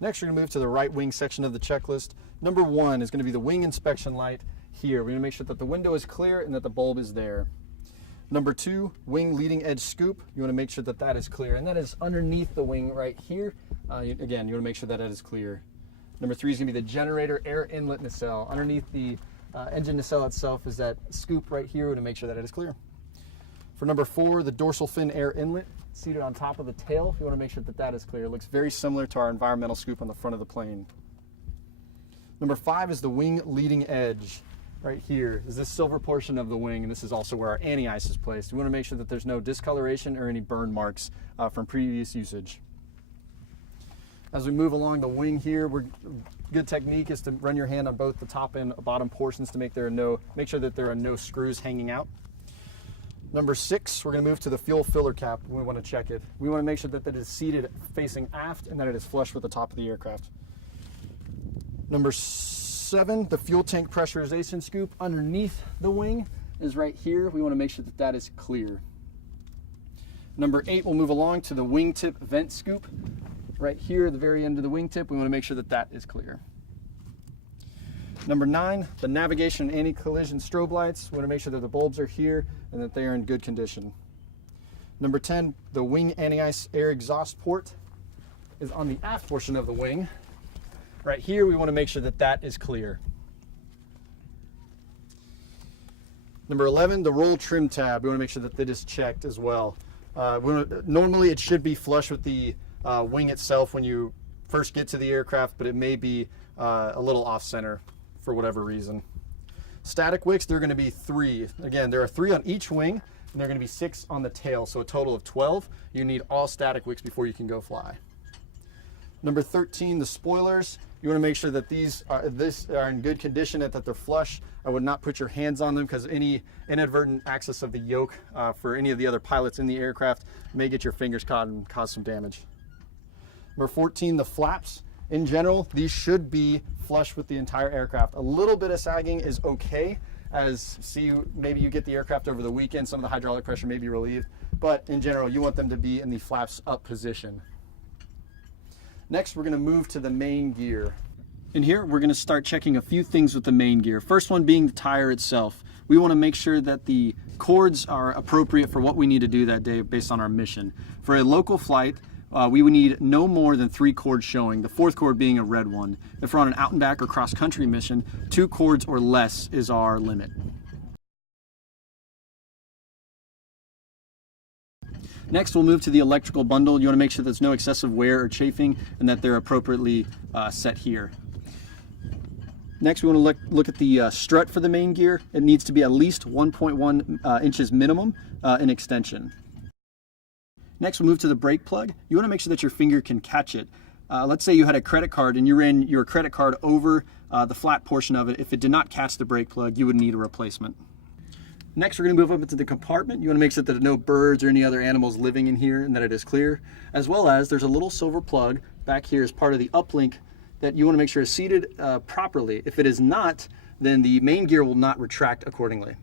Next, we're going to move to the right wing section of the checklist. Number 1 is going to be the wing inspection light here. We're going to make sure that the window is clear and that the bulb is there. Number 2, wing leading edge scoop. You want to make sure that that is clear, and that is underneath the wing right here. Again, you want to make sure that that is clear. Number 3 is going to be the generator air inlet nacelle. Underneath the engine nacelle itself is that scoop right here. We want to make sure that it is clear. For number 4, the dorsal fin air inlet, seated on top of the tail. You want to make sure that that is clear. It looks very similar to our environmental scoop on the front of the plane. Number 5 is the wing leading edge. Right here is this silver portion of the wing, and this is also where our anti-ice is placed. We want to make sure that there's no discoloration or any burn marks from previous usage. As we move along the wing here, good technique is to run your hand on both the top and bottom portions to make sure that there are no screws hanging out. Number 6, we're going to move to the fuel filler cap. We want to check it. We want to make sure that it is seated facing aft and that it is flush with the top of the aircraft. Number 7, the fuel tank pressurization scoop underneath the wing is right here. We want to make sure that that is clear. Number 8, we'll move along to the wingtip vent scoop. Right here at the very end of the wingtip, we want to make sure that that is clear. Number 9, the navigation anti-collision strobe lights. We want to make sure that the bulbs are here and that they are in good condition. Number 10, the wing anti-ice air exhaust port is on the aft portion of the wing. Right here, we want to make sure that that is clear. Number 11, the roll trim tab. We want to make sure that that is checked as well. Normally, it should be flush with the wing itself when you first get to the aircraft, but it may be a little off center for whatever reason. Static wicks, there are going to be 3. Again, there are 3 on each wing, and there are going to be 6 on the tail, so a total of 12. You need all static wicks before you can go fly. Number 13, the spoilers. You want to make sure that these are in good condition and that they're flush. I would not put your hands on them because any inadvertent access of the yoke for any of the other pilots in the aircraft may get your fingers caught and cause some damage. Number 14, the flaps. In general, these should be flush with the entire aircraft. A little bit of sagging is okay, as maybe you get the aircraft over the weekend, some of the hydraulic pressure may be relieved, but in general, you want them to be in the flaps up position. Next, we're going to move to the main gear. In here, we're going to start checking a few things with the main gear. First one being the tire itself. We want to make sure that the cords are appropriate for what we need to do that day based on our mission. For a local flight, we would need no more than 3 cords showing, the 4th cord being a red one. If we're on an out and back or cross-country mission, 2 cords or less is our limit. Next, we'll move to the electrical bundle. You want to make sure there's no excessive wear or chafing and that they're appropriately set here. Next, we want to look at the strut for the main gear. It needs to be at least 1.1 inches minimum in extension. Next, we'll move to the brake plug. You want to make sure that your finger can catch it. Let's say you had a credit card and you ran your credit card over the flat portion of it. If it did not catch the brake plug, you would need a replacement. Next, we're going to move up into the compartment. You want to make sure that there are no birds or any other animals living in here and that it is clear. As well as there's a little silver plug back here as part of the uplink that you want to make sure is seated properly. If it is not, then the main gear will not retract accordingly.